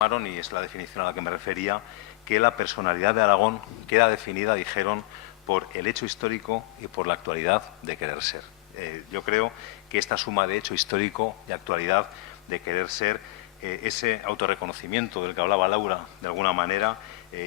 y es la definición a la que me refería, que la personalidad de Aragón queda definida, dijeron, por el hecho histórico y por la actualidad de querer ser. Yo creo que esta suma de hecho histórico y actualidad de querer ser, ese autorreconocimiento del que hablaba Laura, de alguna manera,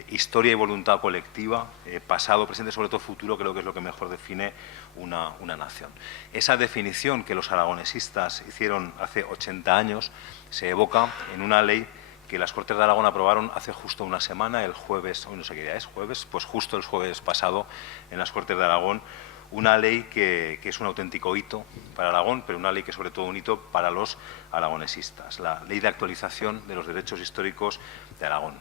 historia y voluntad colectiva, pasado, presente, sobre todo futuro, creo que es lo que mejor define una nación. Esa definición que los aragonesistas hicieron hace 80 años se evoca en una ley que las Cortes de Aragón aprobaron hace justo una semana, el jueves, hoy no sé qué día es, jueves, pues justo el jueves pasado en las Cortes de Aragón, una ley que es un auténtico hito para Aragón, pero una ley que es sobre todo un hito para los aragonesistas, la Ley de Actualización de los Derechos Históricos de Aragón.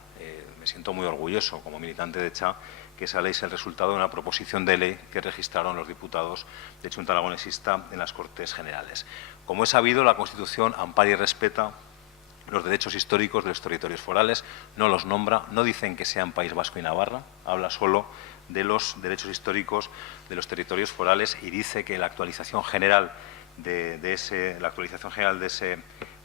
Me siento muy orgulloso, como militante de ECHA, que esa ley es el resultado de una proposición de ley que registraron los diputados de Chunta Aragonesista en las Cortes Generales. Como es sabido, la Constitución ampara y respeta los derechos históricos de los territorios forales, no los nombra, no dicen que sean País Vasco y Navarra, habla solo de los derechos históricos de los territorios forales y dice que la actualización general de ese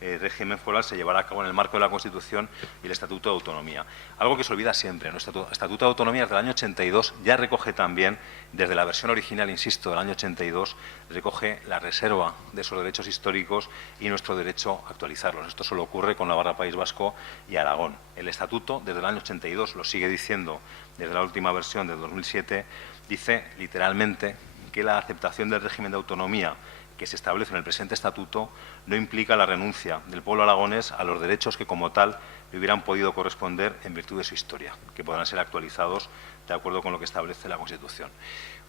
régimen foral se llevará a cabo en el marco de la Constitución y el Estatuto de Autonomía. Algo que se olvida siempre, nuestro Estatuto de Autonomía es del año 82, ya recoge también, desde la versión original, insisto, del año 82, recoge la reserva de esos derechos históricos y nuestro derecho a actualizarlos. Esto solo ocurre con Navarra, País Vasco y Aragón. El Estatuto, desde el año 82, lo sigue diciendo desde la última versión de 2007, dice literalmente que la aceptación del régimen de autonomía que se establece en el presente estatuto no implica la renuncia del pueblo aragonés a los derechos que como tal le hubieran podido corresponder en virtud de su historia, que podrán ser actualizados de acuerdo con lo que establece la Constitución.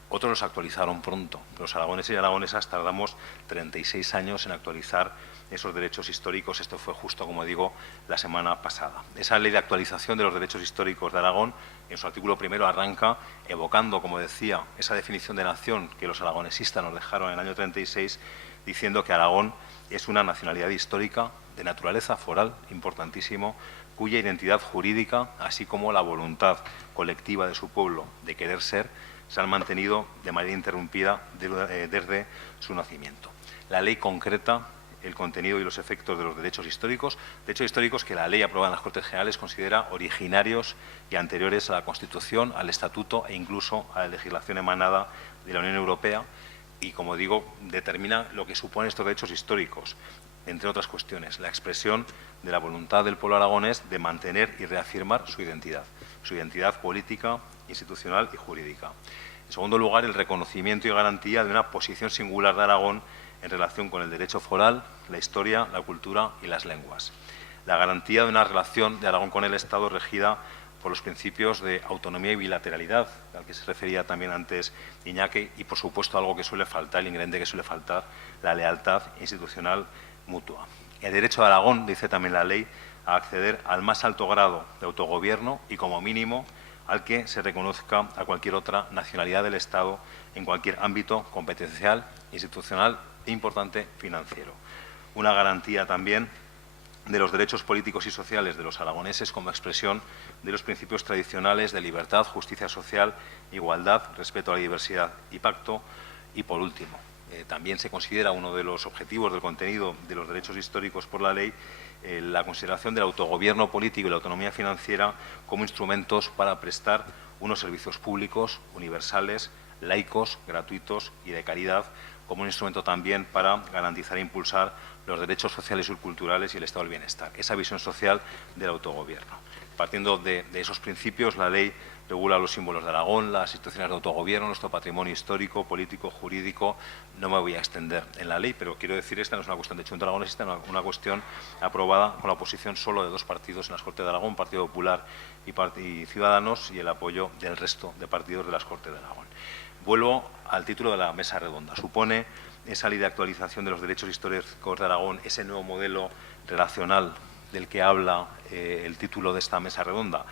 Otros los actualizaron pronto. Los aragoneses y aragonesas tardamos 36 años en actualizar esos derechos históricos. Esto fue justo, como digo, la semana pasada. Esa ley de actualización de los derechos históricos de Aragón, en su artículo primero, arranca evocando, como decía, esa definición de nación que los aragonesistas nos dejaron en el año 36, diciendo que Aragón es una nacionalidad histórica de naturaleza foral, importantísimo, cuya identidad jurídica, así como la voluntad colectiva de su pueblo de querer ser, se han mantenido de manera interrumpida desde su nacimiento. La ley concreta el contenido y los efectos de los derechos históricos que la ley aprobada en las Cortes Generales considera originarios y anteriores a la Constitución, al Estatuto e incluso a la legislación emanada de la Unión Europea y, como digo, determina lo que suponen estos derechos históricos, entre otras cuestiones, la expresión de la voluntad del pueblo aragonés de mantener y reafirmar su identidad política, institucional y jurídica. En segundo lugar, el reconocimiento y garantía de una posición singular de Aragón en relación con el derecho foral, la historia, la cultura y las lenguas. La garantía de una relación de Aragón con el Estado regida por los principios de autonomía y bilateralidad, al que se refería también antes Iñaki, y por supuesto algo que suele faltar, el ingrediente que suele faltar, la lealtad institucional mutua. El derecho de Aragón, dice también la ley, a acceder al más alto grado de autogobierno y, como mínimo, al que se reconozca a cualquier otra nacionalidad del Estado en cualquier ámbito competencial, institucional e importante financiero. Una garantía también de los derechos políticos y sociales de los aragoneses como expresión de los principios tradicionales de libertad, justicia social, igualdad, respeto a la diversidad y pacto. Y, por último, también se considera uno de los objetivos del contenido de los derechos históricos por la ley la consideración del autogobierno político y la autonomía financiera como instrumentos para prestar unos servicios públicos universales, laicos, gratuitos y de calidad, como un instrumento también para garantizar e impulsar los derechos sociales y culturales y el estado del bienestar, esa visión social del autogobierno. Partiendo de esos principios, la ley regula los símbolos de Aragón, las instituciones de autogobierno, nuestro patrimonio histórico, político, jurídico. No me voy a extender en la ley, pero quiero decir, esta no es una cuestión de Chunta Aragonesista, es una cuestión aprobada con la oposición solo de dos partidos en las Cortes de Aragón, Partido Popular y Ciudadanos, y el apoyo del resto de partidos de las Cortes de Aragón. Vuelvo al título de la mesa redonda. Supone esa ley de actualización de los derechos históricos de Aragón, ese nuevo modelo relacional del que habla el título de esta mesa redonda.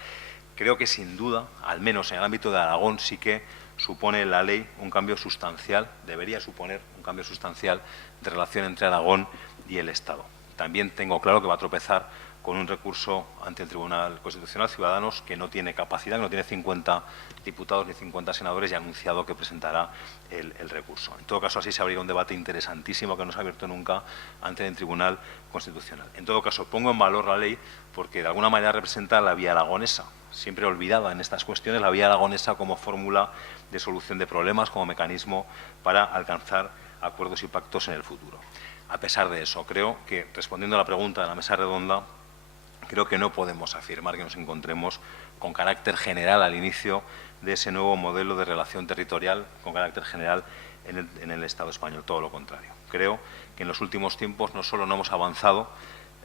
Creo que sin duda, al menos en el ámbito de Aragón, sí que supone la ley un cambio sustancial, debería suponer un cambio sustancial de relación entre Aragón y el Estado. También tengo claro que va a tropezar con un recurso ante el Tribunal Constitucional. Ciudadanos, que no tiene capacidad, que no tiene 50 diputados ni 50 senadores, y ha anunciado que presentará el recurso. En todo caso, así se abriría un debate interesantísimo que no se ha abierto nunca ante el Tribunal Constitucional. En todo caso, pongo en valor la ley porque de alguna manera representa la vía aragonesa, siempre olvidada en estas cuestiones, la vía aragonesa como fórmula de solución de problemas, como mecanismo para alcanzar acuerdos y pactos en el futuro. A pesar de eso, creo que, respondiendo a la pregunta de la mesa redonda, creo que no podemos afirmar que nos encontremos con carácter general al inicio de ese nuevo modelo de relación territorial con carácter general en el Estado español, todo lo contrario. Creo que en los últimos tiempos no solo no hemos avanzado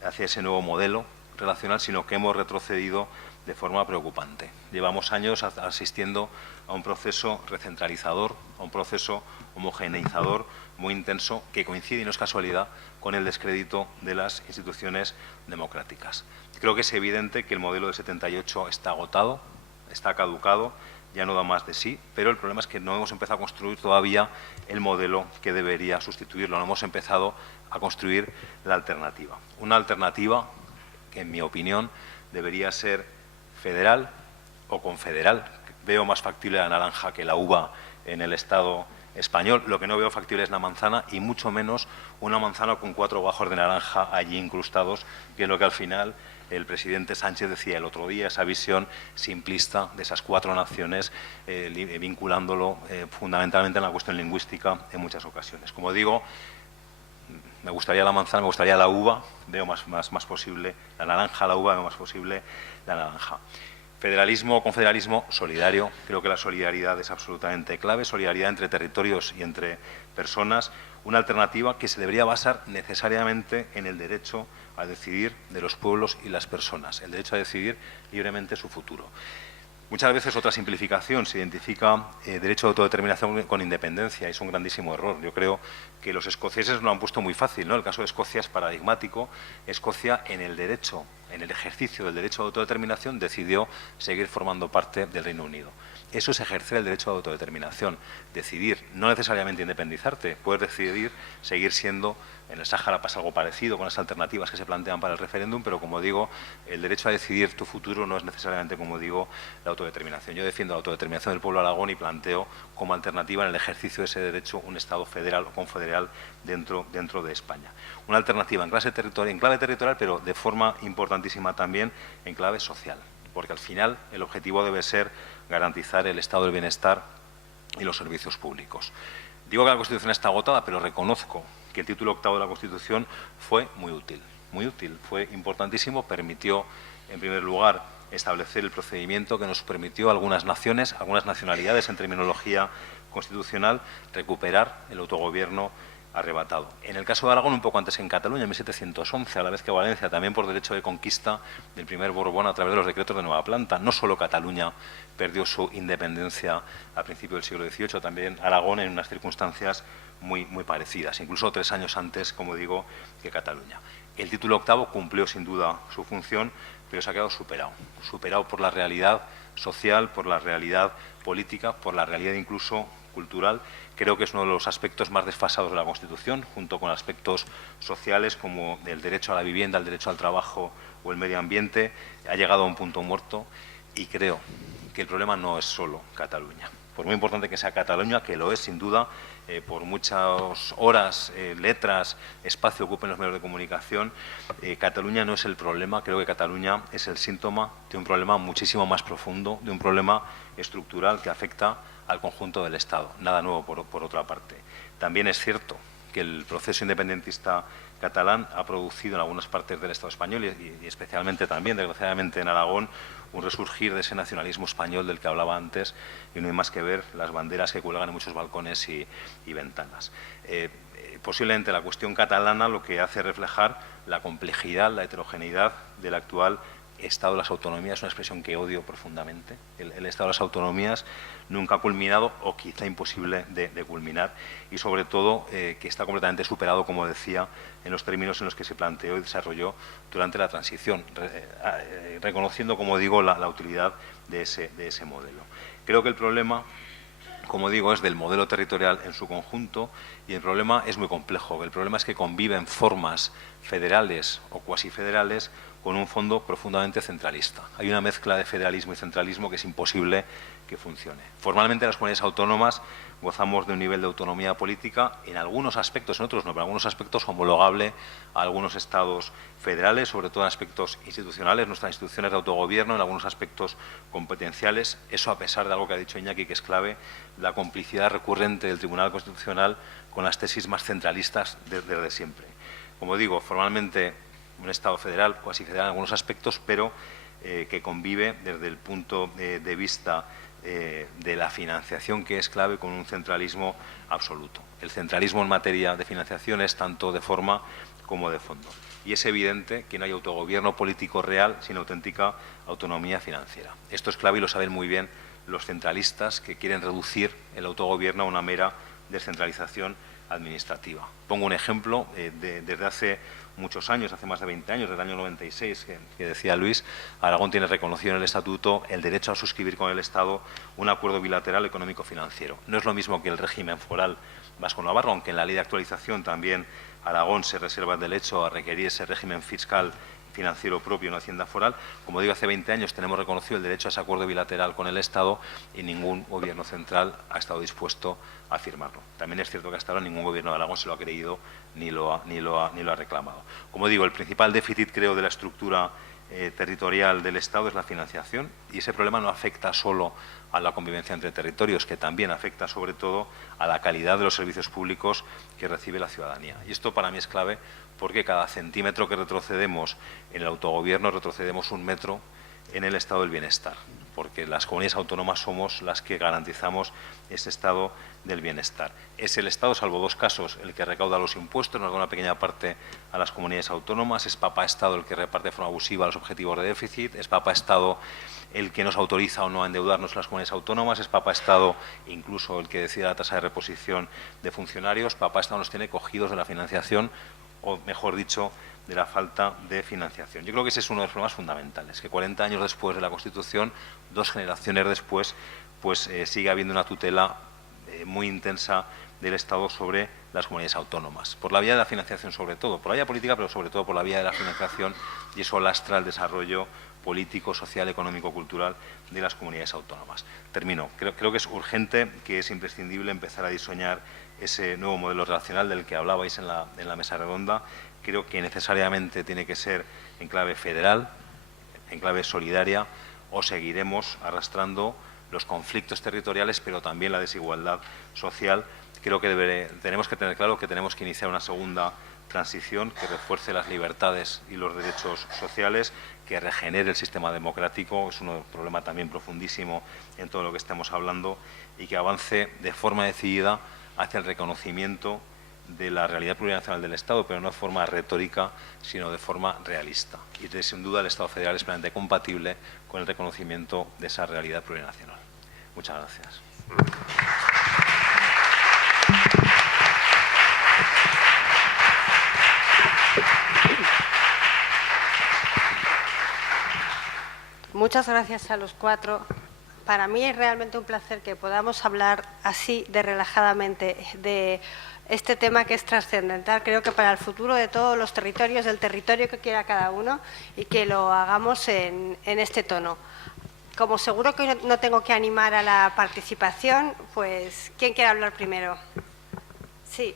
hacia ese nuevo modelo relacional, sino que hemos retrocedido de forma preocupante. Llevamos años asistiendo a un proceso recentralizador, a un proceso homogeneizador muy intenso que coincide, y no es casualidad, con el descrédito de las instituciones democráticas. Creo que es evidente que el modelo de 78 está agotado, está caducado, ya no da más de sí, pero el problema es que no hemos empezado a construir todavía el modelo que debería sustituirlo, no hemos empezado a construir la alternativa. Una alternativa que, en mi opinión, debería ser federal o confederal. Veo más factible la naranja que la uva en el Estado español. Lo que no veo factible es la manzana, y mucho menos una manzana con 4 gajos de naranja allí incrustados, que es lo que al final el presidente Sánchez decía el otro día, esa visión simplista de esas 4 naciones, vinculándolo fundamentalmente en la cuestión lingüística en muchas ocasiones. Como digo, me gustaría la manzana, me gustaría la uva, veo más posible la naranja, la uva, veo más posible la naranja. Federalismo o confederalismo solidario. Creo que la solidaridad es absolutamente clave, solidaridad entre territorios y entre personas, una alternativa que se debería basar necesariamente en el derecho a decidir de los pueblos y las personas, el derecho a decidir libremente su futuro. Muchas veces otra simplificación se identifica derecho de autodeterminación con independencia, y es un grandísimo error. Yo creo que los escoceses lo han puesto muy fácil, ¿no? El caso de Escocia es paradigmático. Escocia, en el derecho, en el ejercicio del derecho de autodeterminación, decidió seguir formando parte del Reino Unido. Eso es ejercer el derecho de autodeterminación, decidir, no necesariamente independizarte, puedes decidir seguir siendo. En el Sáhara pasa algo parecido con las alternativas que se plantean para el referéndum, pero, como digo, el derecho a decidir tu futuro no es necesariamente, como digo, la autodeterminación. Yo defiendo la autodeterminación del pueblo de Aragón y planteo como alternativa en el ejercicio de ese derecho un Estado federal o confederal dentro de España. Una alternativa en clave territorial, pero de forma importantísima también en clave social, porque al final el objetivo debe ser garantizar el estado del bienestar y los servicios públicos. Digo que la Constitución está agotada, pero reconozco que el título 8º de la Constitución fue muy útil, fue importantísimo, permitió, en primer lugar, establecer el procedimiento que nos permitió a algunas naciones, algunas nacionalidades en terminología constitucional, recuperar el autogobierno arrebatado. En el caso de Aragón, un poco antes, en Cataluña, en 1711, a la vez que Valencia, también por derecho de conquista del primer Borbón a través de los decretos de Nueva Planta. No solo Cataluña perdió su independencia a principios del siglo XVIII, también Aragón en unas circunstancias muy parecidas, incluso 3 años antes, como digo, que Cataluña. El título 8º cumplió sin duda su función, pero se ha quedado superado por la realidad social, por la realidad política, por la realidad incluso cultural. Creo que es uno de los aspectos más desfasados de la Constitución, junto con aspectos sociales como el derecho a la vivienda, el derecho al trabajo o el medio ambiente. Ha llegado a un punto muerto, y creo que el problema no es solo Cataluña. Por muy importante que sea Cataluña, que lo es sin duda, por muchas horas, letras, espacio ocupen los medios de comunicación, Cataluña no es el problema. Creo que Cataluña es el síntoma de un problema muchísimo más profundo, de un problema estructural que afecta al conjunto del Estado. Nada nuevo por otra parte. También es cierto que el proceso independentista catalán ha producido en algunas partes del Estado español y especialmente también, desgraciadamente, en Aragón, un resurgir de ese nacionalismo español del que hablaba antes, y no hay más que ver las banderas que cuelgan en muchos balcones y ventanas. Posiblemente la cuestión catalana lo que hace reflejar la complejidad, la heterogeneidad del actual Estado de las autonomías, es una expresión que odio profundamente. El Estado de las autonomías nunca ha culminado, o quizá imposible de culminar, y sobre todo que está completamente superado, como decía, en los términos en los que se planteó y desarrolló durante la transición, reconociendo, como digo, la utilidad de ese modelo. Creo que el problema, como digo, es del modelo territorial en su conjunto, y el problema es muy complejo. El problema es que conviven formas federales o cuasi federales con un fondo profundamente centralista. Hay una mezcla de federalismo y centralismo que es imposible que funcione. Formalmente las comunidades autónomas gozamos de un nivel de autonomía política, en algunos aspectos, en otros no, pero en algunos aspectos homologable a algunos estados federales, sobre todo en aspectos institucionales, nuestras instituciones de autogobierno, en algunos aspectos competenciales. Eso a pesar de algo que ha dicho Iñaki, que es clave, la complicidad recurrente del Tribunal Constitucional con las tesis más centralistas desde siempre. Como digo, formalmente un Estado federal, cuasi federal en algunos aspectos, pero que convive desde el punto de vista de la financiación, que es clave, con un centralismo absoluto. El centralismo en materia de financiación es tanto de forma como de fondo. Y es evidente que no hay autogobierno político real sin auténtica autonomía financiera. Esto es clave y lo saben muy bien los centralistas, que quieren reducir el autogobierno a una mera descentralización administrativa. Pongo un ejemplo desde hace muchos años, hace más de 20 años, desde el año 96, que decía Luis, Aragón tiene reconocido en el Estatuto el derecho a suscribir con el Estado un acuerdo bilateral económico-financiero. No es lo mismo que el régimen foral vasco-navarro, aunque en la ley de actualización también Aragón se reserva el derecho a requerir ese régimen fiscal financiero propio en una hacienda foral. Como digo, hace 20 años tenemos reconocido el derecho a ese acuerdo bilateral con el Estado y ningún gobierno central ha estado dispuesto a firmarlo. También es cierto que hasta ahora ningún gobierno de Aragón se lo ha creído ni lo ha reclamado. Como digo, el principal déficit, creo, de la estructura territorial del Estado es la financiación, y ese problema no afecta solo a la convivencia entre territorios, que también afecta sobre todo a la calidad de los servicios públicos que recibe la ciudadanía. Y esto para mí es clave, porque cada centímetro que retrocedemos en el autogobierno retrocedemos un metro en el estado del bienestar, porque las comunidades autónomas somos las que garantizamos ese estado del bienestar. Es el Estado, salvo dos casos, el que recauda los impuestos, nos da una pequeña parte a las comunidades autónomas. Es Papá Estado el que reparte de forma abusiva los objetivos de déficit. Es Papá Estado el que nos autoriza o no a endeudarnos las comunidades autónomas. Es Papá Estado incluso el que decide la tasa de reposición de funcionarios. Papá Estado nos tiene cogidos de la financiación, o mejor dicho, de la falta de financiación. Yo creo que ese es uno de los problemas fundamentales, que 40 años después de la Constitución, 2 generaciones después, pues sigue habiendo una tutela muy intensa del Estado sobre las comunidades autónomas, por la vía de la financiación sobre todo, por la vía política, pero sobre todo por la vía de la financiación, y eso lastra el desarrollo político, social, económico, cultural de las comunidades autónomas. Termino. Creo que es urgente, que es imprescindible empezar a diseñar ese nuevo modelo relacional del que hablabais en la mesa redonda. Creo que necesariamente tiene que ser en clave federal, en clave solidaria, o seguiremos arrastrando los conflictos territoriales, pero también la desigualdad social. Creo que tenemos que tener claro que tenemos que iniciar una segunda transición que refuerce las libertades y los derechos sociales, que regenere el sistema democrático, es un problema también profundísimo en todo lo que estemos hablando, y que avance de forma decidida hacia el reconocimiento de la realidad plurinacional del Estado, pero no de forma retórica, sino de forma realista. Y sin duda el Estado federal es plenamente compatible con el reconocimiento de esa realidad plurinacional. Muchas gracias. Muchas gracias a los cuatro. Para mí es realmente un placer que podamos hablar así de relajadamente de este tema que es trascendental, creo que para el futuro de todos los territorios, del territorio que quiera cada uno, y que lo hagamos en este tono. Como seguro que no tengo que animar a la participación, pues ¿quién quiere hablar primero? Sí.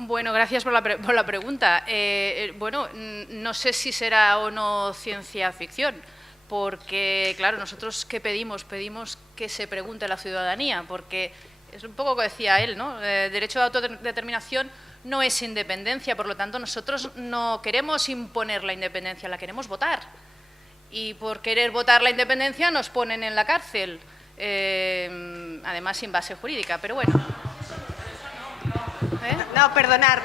Bueno, gracias por la pregunta. Bueno, no sé si será o no ciencia ficción, porque, claro, nosotros ¿qué pedimos? Pedimos que se pregunte a la ciudadanía, porque es un poco lo que decía él, ¿no? Derecho de autodeterminación no es independencia, por lo tanto, nosotros no queremos imponer la independencia, la queremos votar. Y por querer votar la independencia nos ponen en la cárcel, además sin base jurídica, pero bueno. No, perdonar,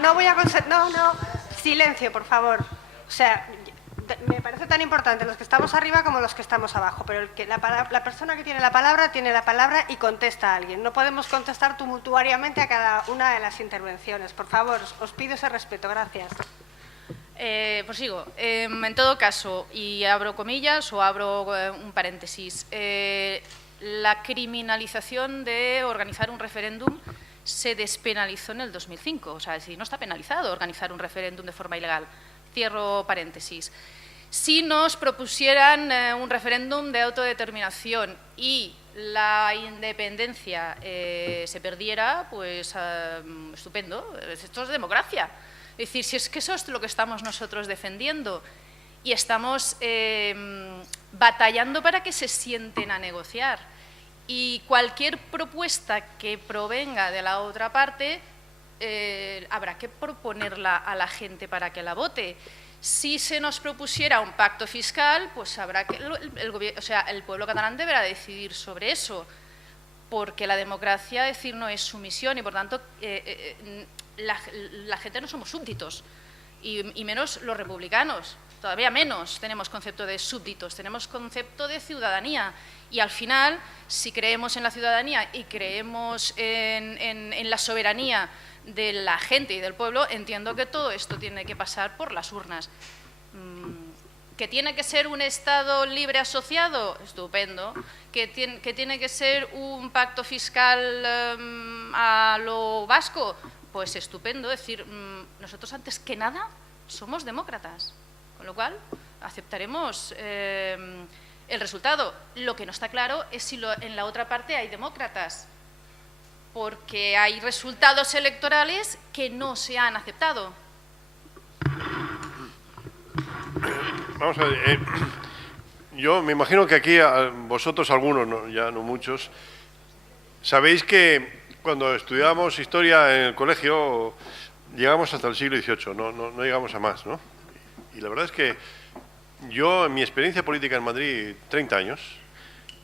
no voy a silencio, por favor. O sea, me parece tan importante los que estamos arriba como los que estamos abajo, pero la persona que tiene la palabra y contesta a alguien. No podemos contestar tumultuariamente a cada una de las intervenciones. Por favor, os pido ese respeto. Gracias. Pues sigo. En todo caso, y abro comillas o abro un paréntesis, la criminalización de organizar un referéndum se despenalizó en el 2005. O sea, es decir, no está penalizado organizar un referéndum de forma ilegal. Cierro paréntesis. Si nos propusieran un referéndum de autodeterminación y la independencia se perdiera, pues estupendo. Esto es democracia. Es decir, si es que eso es lo que estamos nosotros defendiendo y estamos batallando para que se sienten a negociar. Y cualquier propuesta que provenga de la otra parte habrá que proponerla a la gente para que la vote. Si se nos propusiera un pacto fiscal, pues habrá que el pueblo catalán deberá decidir sobre eso, porque la democracia, es decir, no es sumisión y por tanto la gente no somos súbditos y menos los republicanos. Todavía menos tenemos concepto de súbditos, tenemos concepto de ciudadanía. Y al final, si creemos en la ciudadanía y creemos en la soberanía de la gente y del pueblo, entiendo que todo esto tiene que pasar por las urnas. ¿Que tiene que ser un Estado libre asociado? Estupendo. ¿Que tiene que ser un pacto fiscal a lo vasco? Pues estupendo. Es decir, nosotros antes que nada somos demócratas. Con lo cual, aceptaremos el resultado. Lo que no está claro es si en la otra parte hay demócratas, porque hay resultados electorales que no se han aceptado. Vamos a ver, yo me imagino que aquí vosotros algunos, ya no muchos, sabéis que cuando estudiábamos historia en el colegio llegamos hasta el siglo XVIII, no llegamos a más, ¿no? Y la verdad es que yo, en mi experiencia política en Madrid, 30 años,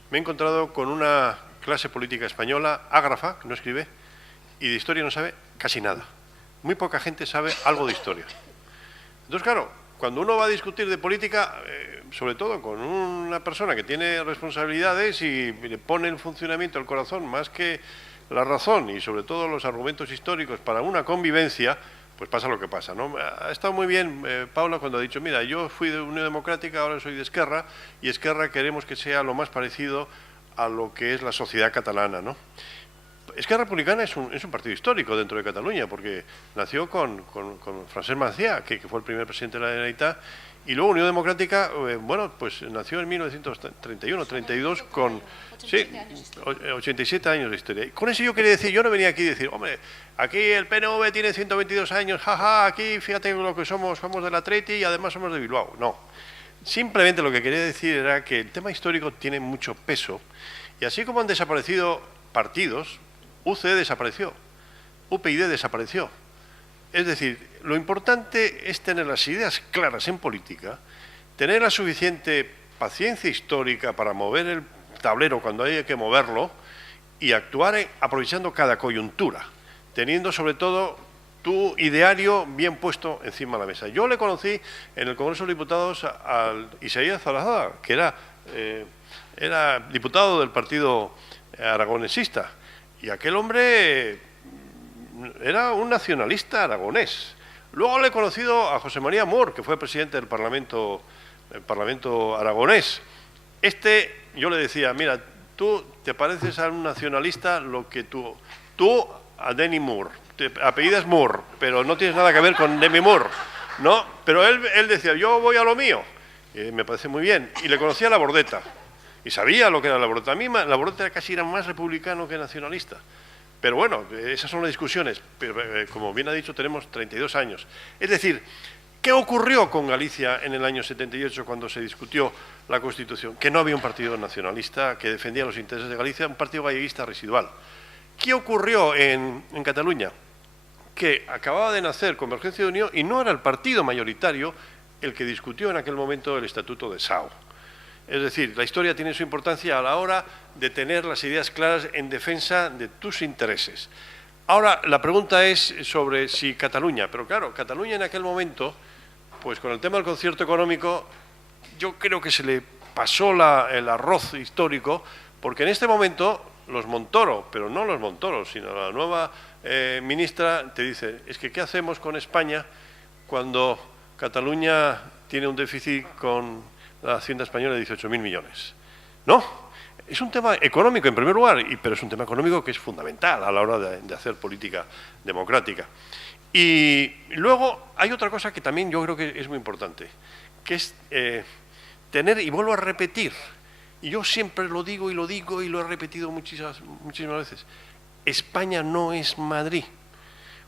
me he encontrado con una clase política española ágrafa, que no escribe, y de historia no sabe casi nada. Muy poca gente sabe algo de historia. Entonces, claro, cuando uno va a discutir de política, sobre todo con una persona que tiene responsabilidades y le pone el funcionamiento al corazón más que la razón y sobre todo los argumentos históricos para una convivencia, pues pasa lo que pasa, ¿no? Ha estado muy bien Paula cuando ha dicho, mira, yo fui de Unión Democrática, ahora soy de Esquerra, y Esquerra queremos que sea lo más parecido a lo que es la sociedad catalana, ¿no? Esquerra Republicana es un partido histórico dentro de Cataluña, porque nació con Francesc Macià, que fue el primer presidente de la Generalitat, y luego Unión Democrática, bueno, pues nació en 1931-32 con 87 años de historia. Y con eso yo quería decir, yo no venía aquí a decir, hombre, aquí el PNV tiene 122 años, jaja, aquí fíjate lo que somos del Atleti y además somos de Bilbao. No, simplemente lo que quería decir era que el tema histórico tiene mucho peso y así como han desaparecido partidos, UCD desapareció, UPyD desapareció. Es decir, lo importante es tener las ideas claras en política, tener la suficiente paciencia histórica para mover el tablero cuando haya que moverlo y actuar aprovechando cada coyuntura, teniendo sobre todo tu ideario bien puesto encima de la mesa. Yo le conocí en el Congreso de Diputados al Isaías Zaragoza, que era diputado del partido aragonesista, y aquel hombre era un nacionalista aragonés. Luego le he conocido a José María Mur, que fue presidente del Parlamento aragonés. Yo le decía, mira, tú te pareces a un nacionalista lo que tú a Demi Moore, te apellidas Moore, pero no tienes nada que ver con Demi Moore, ¿no? Pero él decía, yo voy a lo mío, me parece muy bien, y le conocía a Labordeta, y sabía lo que era Labordeta. A mí Labordeta casi era más republicano que nacionalista, Pero bueno, esas son las discusiones. Pero, como bien ha dicho, tenemos 32 años. Es decir, ¿qué ocurrió con Galicia en el año 78 cuando se discutió la Constitución? Que no había un partido nacionalista que defendía los intereses de Galicia, un partido galleguista residual. ¿Qué ocurrió en Cataluña? Que acababa de nacer Convergencia y Unió y no era el partido mayoritario el que discutió en aquel momento el Estatuto de São. Es decir, la historia tiene su importancia a la hora de tener las ideas claras en defensa de tus intereses. Ahora, la pregunta es sobre si Cataluña, pero claro, Cataluña en aquel momento, pues con el tema del concierto económico, yo creo que se le pasó el arroz histórico, porque en este momento los Montoro, pero no los Montoro, sino la nueva ministra, te dice, es que ¿qué hacemos con España cuando Cataluña tiene un déficit con la Hacienda española de 18.000 millones? No, es un tema económico en primer lugar, pero es un tema económico que es fundamental a la hora de hacer política democrática. Y luego hay otra cosa que también yo creo que es muy importante, que es tener, y vuelvo a repetir, y yo siempre lo digo y lo he repetido muchísimas veces, España no es Madrid.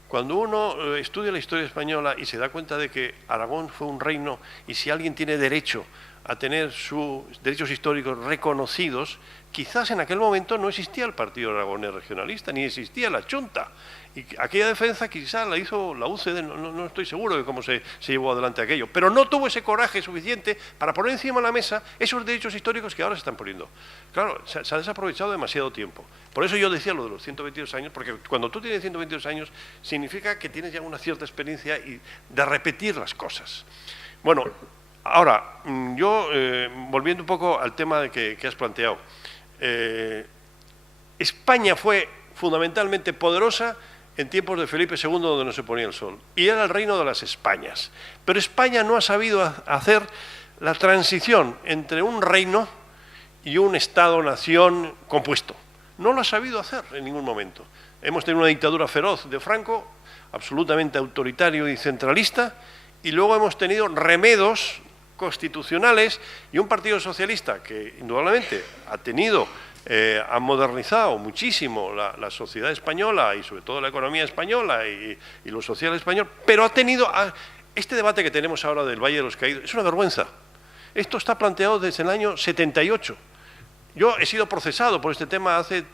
Cuando uno estudia la historia española y se da cuenta de que Aragón fue un reino y si alguien tiene derecho a tener sus derechos históricos reconocidos, quizás en aquel momento no existía el Partido Aragonés Regionalista, ni existía la Chunta. Y aquella defensa quizás la hizo la UCD, no estoy seguro de cómo se llevó adelante aquello, pero no tuvo ese coraje suficiente para poner encima de la mesa esos derechos históricos que ahora se están poniendo. Claro, se ha desaprovechado demasiado tiempo. Por eso yo decía lo de los 122 años, porque cuando tú tienes 122 años significa que tienes ya una cierta experiencia de repetir las cosas. Bueno, ahora, yo, volviendo un poco al tema que has planteado, España fue fundamentalmente poderosa en tiempos de Felipe II, donde no se ponía el sol, y era el reino de las Españas. Pero España no ha sabido hacer la transición entre un reino y un Estado-nación compuesto. No lo ha sabido hacer en ningún momento. Hemos tenido una dictadura feroz de Franco, absolutamente autoritario y centralista, y luego hemos tenido remedos constitucionales y un partido socialista que indudablemente ha modernizado muchísimo la sociedad española y sobre todo la economía española y lo social español, pero ha tenido este debate que tenemos ahora del Valle de los Caídos. Es una vergüenza. Esto está planteado desde el año 78. Yo he sido procesado por este tema hace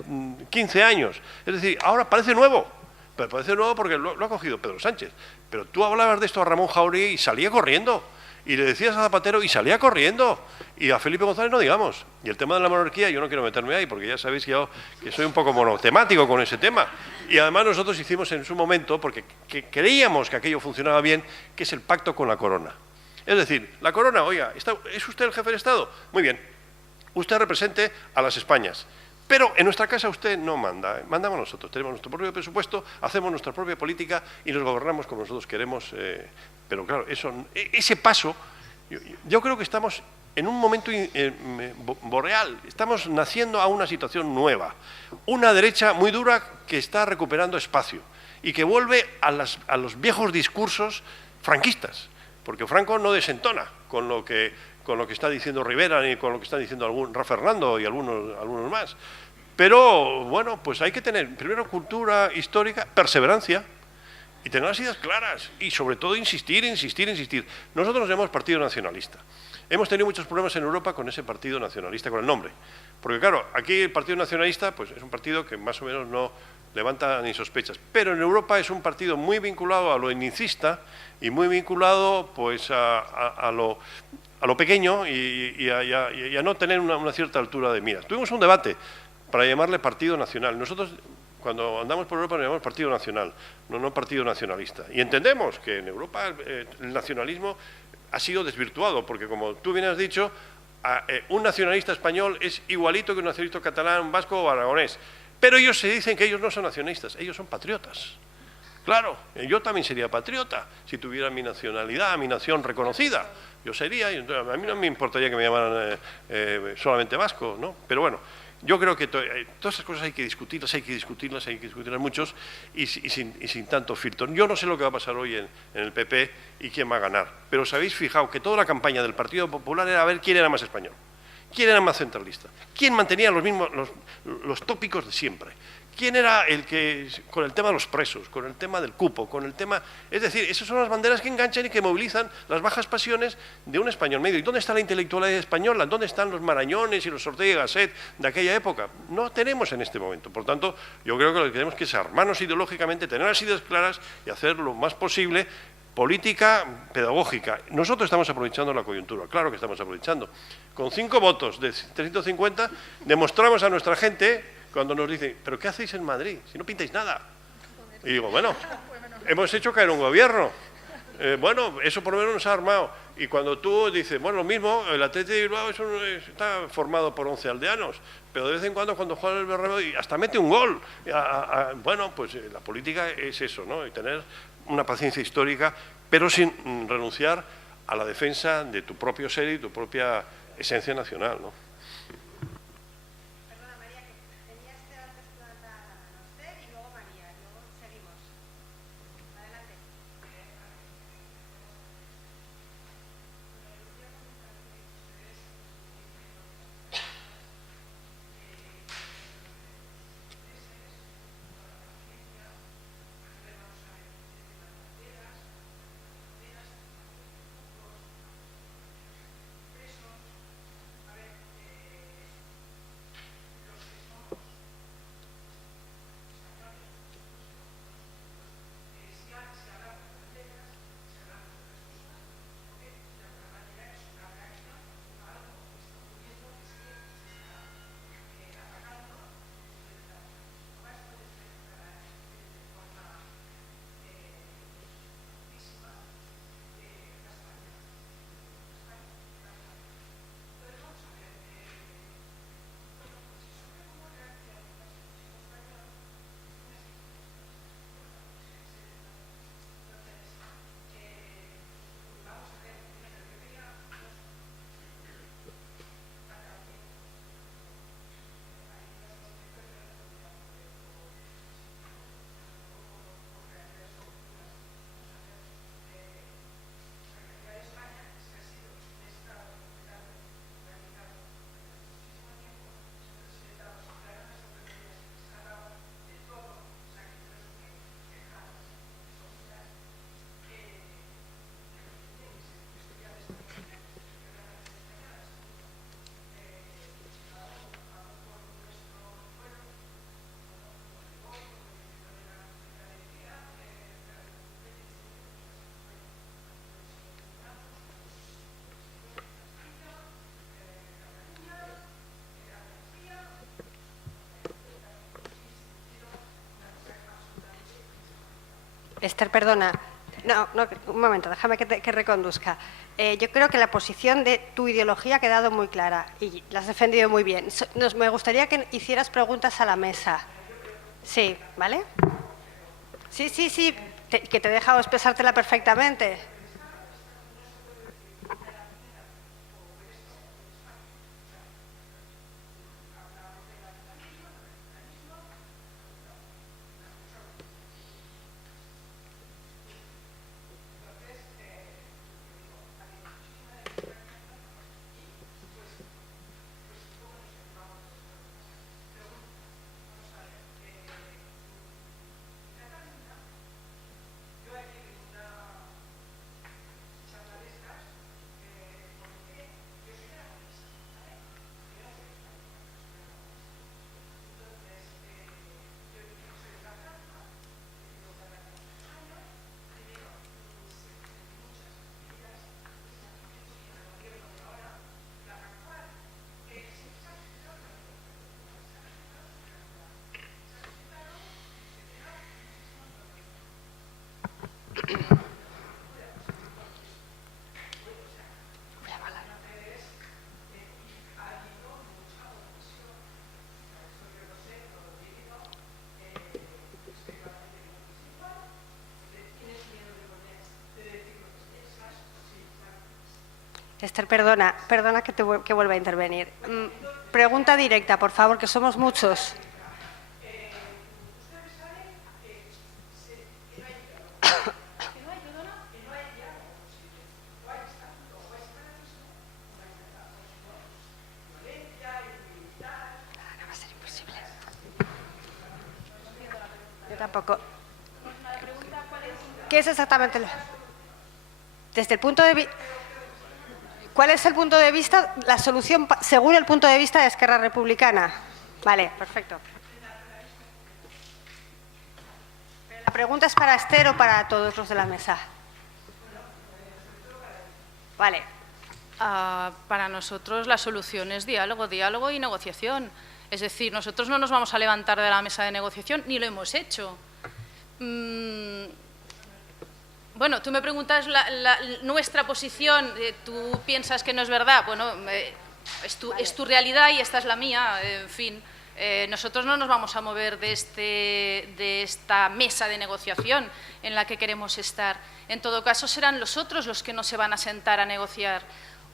15 años. Es decir, ahora parece nuevo. Pero parece nuevo porque lo ha cogido Pedro Sánchez. Pero tú hablabas de esto a Ramón Jáuregui y salía corriendo. Y le decías a Zapatero y salía corriendo. Y a Felipe González no digamos. Y el tema de la monarquía, yo no quiero meterme ahí porque ya sabéis que soy un poco monotemático con ese tema. Y además nosotros hicimos en su momento, porque creíamos que aquello funcionaba bien, que es el pacto con la corona. Es decir, la corona, oiga, ¿es usted el jefe de Estado? Muy bien, usted represente a las Españas. Pero en nuestra casa usted no manda, mandamos nosotros, tenemos nuestro propio presupuesto, hacemos nuestra propia política y nos gobernamos como nosotros queremos. Pero claro, ese paso, yo creo que estamos en un momento boreal, estamos naciendo a una situación nueva, una derecha muy dura que está recuperando espacio y que vuelve a los viejos discursos franquistas, porque Franco no desentona con lo que está diciendo Rivera ni con lo que está diciendo Rafa Fernando y algunos más. Pero, bueno, pues hay que tener, primero, cultura histórica, perseverancia y tener las ideas claras y, sobre todo, insistir. Nosotros nos llamamos Partido Nacionalista. Hemos tenido muchos problemas en Europa con ese Partido Nacionalista, con el nombre. Porque, claro, aquí el Partido Nacionalista pues, es un partido que más o menos no levanta ni sospechas. Pero en Europa es un partido muy vinculado a lo etnicista y muy vinculado pues, a lo pequeño y a no tener una cierta altura de miras. Tuvimos un debate para llamarle Partido Nacional. Nosotros, cuando andamos por Europa, nos llamamos Partido Nacional, no Partido Nacionalista. Y entendemos que en Europa el nacionalismo ha sido desvirtuado, porque como tú bien has dicho, un nacionalista español es igualito que un nacionalista catalán, vasco o aragonés. Pero ellos se dicen que ellos no son nacionalistas, ellos son patriotas. Claro, yo también sería patriota si tuviera mi nacionalidad, mi nación reconocida. Yo sería, a mí no me importaría que me llamaran solamente vasco, ¿no? Pero bueno, yo creo que todas esas cosas hay que discutirlas muchos y sin tanto filtro. Yo no sé lo que va a pasar hoy en el PP y quién va a ganar, pero os habéis fijado que toda la campaña del Partido Popular era a ver quién era más español. ¿Quién era más centralista? ¿Quién mantenía los tópicos de siempre? ¿Quién era el que, con el tema de los presos, con el tema del cupo, con el tema... Es decir, esas son las banderas que enganchan y que movilizan las bajas pasiones de un español medio. ¿Y dónde está la intelectualidad española? ¿Dónde están los Marañones y los Ortega y Gasset de aquella época? No tenemos en este momento. Por tanto, yo creo que lo que tenemos que es armarnos ideológicamente, tener las ideas claras y hacer lo más posible política pedagógica. Nosotros estamos aprovechando la coyuntura, claro que estamos aprovechando. Con 5 votos de 350 demostramos a nuestra gente... Cuando nos dicen, ¿pero qué hacéis en Madrid? Si no pintáis nada. Y digo, bueno, hemos hecho caer un gobierno. Bueno, eso por lo menos nos ha armado. Y cuando tú dices, bueno, lo mismo, el Athletic de Bilbao está formado por 11 aldeanos, pero de vez en cuando juega el Bernabéu y hasta mete un gol. Bueno, pues la política es eso, ¿no? Y tener una paciencia histórica, pero sin renunciar a la defensa de tu propio ser y tu propia esencia nacional, ¿no? Esther, perdona. No, un momento, déjame que reconduzca. Yo creo que la posición de tu ideología ha quedado muy clara y la has defendido muy bien. Me gustaría que hicieras preguntas a la mesa. Sí, ¿vale? Sí, que te he dejado expresártela perfectamente. Esther, perdona que vuelva a intervenir. Pregunta directa, por favor, que somos muchos. tampoco. ¿Qué es exactamente? Desde el punto de vista... ¿Cuál es el punto de vista, la solución según el punto de vista de Esquerra Republicana? Vale, perfecto. ¿La pregunta es para Esther o para todos los de la mesa? Vale. Para nosotros la solución es diálogo, diálogo y negociación. Es decir, nosotros no nos vamos a levantar de la mesa de negociación, ni lo hemos hecho. Bueno, tú me preguntas nuestra posición, tú piensas que no es verdad, bueno, es tu realidad y esta es la mía, en fin. Nosotros no nos vamos a mover de esta mesa de negociación en la que queremos estar. En todo caso, serán los otros los que no se van a sentar a negociar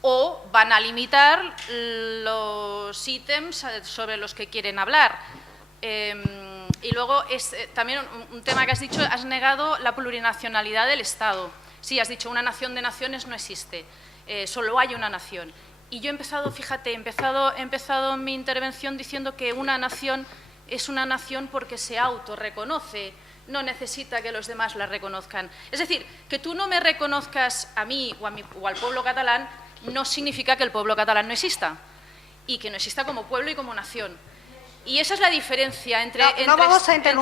o van a limitar los ítems sobre los que quieren hablar. Y luego, también un tema que has dicho, has negado la plurinacionalidad del Estado. Sí, has dicho una nación de naciones no existe, solo hay una nación. Y yo he empezado, fíjate, he empezado mi intervención diciendo que una nación es una nación porque se autorreconoce, no necesita que los demás la reconozcan. Es decir, que tú no me reconozcas a mí o al pueblo catalán no significa que el pueblo catalán no exista y que no exista como pueblo y como nación. Y esa es la diferencia entre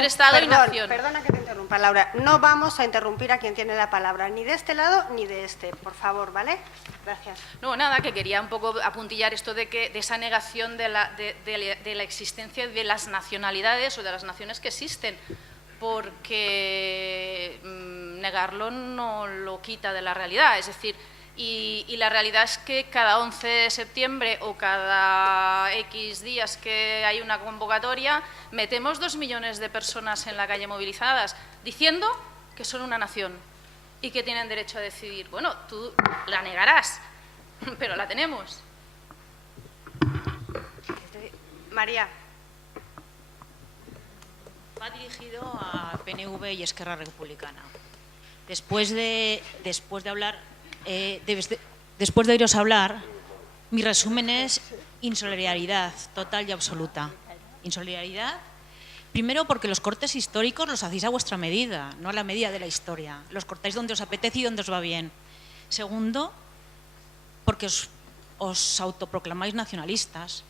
Estado y nación. Perdona que te interrumpa, Laura. No vamos a interrumpir a quien tiene la palabra, ni de este lado ni de este, por favor, ¿vale? Gracias. No, nada, que quería un poco apuntillar esto de esa negación de la existencia de las nacionalidades o de las naciones que existen, porque negarlo no lo quita de la realidad. Es decir, y la realidad es que cada 11 de septiembre o cada X días que hay una convocatoria, metemos 2 millones de personas en la calle movilizadas diciendo que son una nación y que tienen derecho a decidir. Bueno, tú la negarás, pero la tenemos. María. Va dirigido a PNV y Esquerra Republicana. Después de oíros hablar, mi resumen es insolidaridad total y absoluta. Insolidaridad, primero porque los cortes históricos los hacéis a vuestra medida, no a la medida de la historia. Los cortáis donde os apetece y donde os va bien. Segundo, porque os autoproclamáis nacionalistas,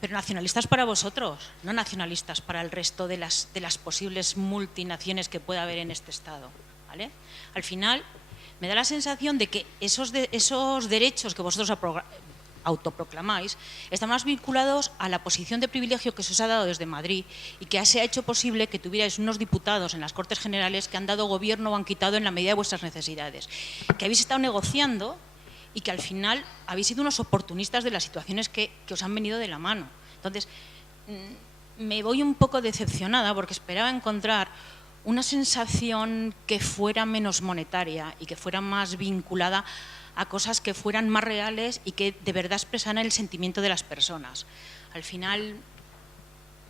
pero nacionalistas para vosotros, no nacionalistas para el resto de las posibles multinaciones que pueda haber en este Estado, ¿vale? Al final, me da la sensación de que esos derechos que vosotros autoproclamáis están más vinculados a la posición de privilegio que se os ha dado desde Madrid y que se ha hecho posible que tuvierais unos diputados en las Cortes Generales que han dado gobierno o han quitado en la medida de vuestras necesidades, que habéis estado negociando y que al final habéis sido unos oportunistas de las situaciones que os han venido de la mano. Entonces, me voy un poco decepcionada porque esperaba encontrar una sensación que fuera menos monetaria y que fuera más vinculada a cosas que fueran más reales y que de verdad expresaran el sentimiento de las personas. Al final,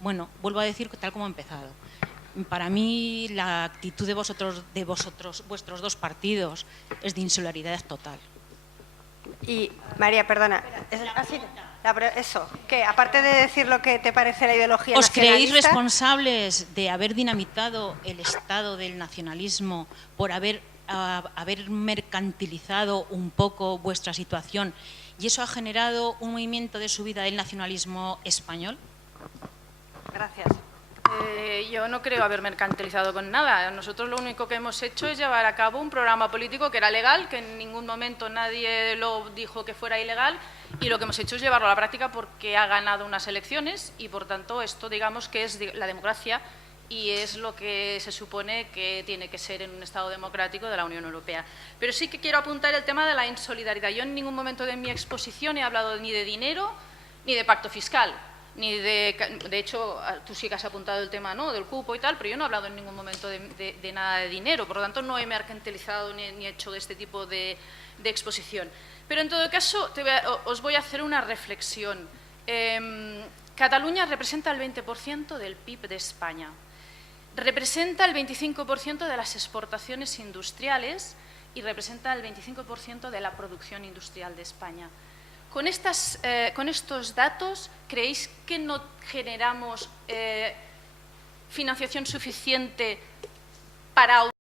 bueno, vuelvo a decir tal como he empezado. Para mí la actitud de vuestros dos partidos es de insolidaridad total. Y María, perdona, eso, ¿qué? Aparte de decir lo que te parece la ideología ¿Os creéis nacionalista, responsables de haber dinamitado el estado del nacionalismo por haber mercantilizado un poco vuestra situación y eso ha generado un movimiento de subida del nacionalismo español? Gracias. Yo no creo haber mercantilizado con nada. Nosotros lo único que hemos hecho es llevar a cabo un programa político que era legal, que en ningún momento nadie lo dijo que fuera ilegal, y lo que hemos hecho es llevarlo a la práctica porque ha ganado unas elecciones y, por tanto, esto digamos que es la democracia y es lo que se supone que tiene que ser en un Estado democrático de la Unión Europea. Pero sí que quiero apuntar el tema de la insolidaridad. Yo en ningún momento de mi exposición he hablado ni de dinero ni de pacto fiscal. De hecho, tú sí que has apuntado el tema, ¿no?, del cupo y tal, pero yo no he hablado en ningún momento de nada de dinero, por lo tanto no he mercantilizado ni hecho este tipo de exposición. Pero en todo caso, os voy a hacer una reflexión. Cataluña representa el 20% del PIB de España, representa el 25% de las exportaciones industriales y representa el 25% de la producción industrial de España. Con estos datos, ¿creéis que no generamos financiación suficiente para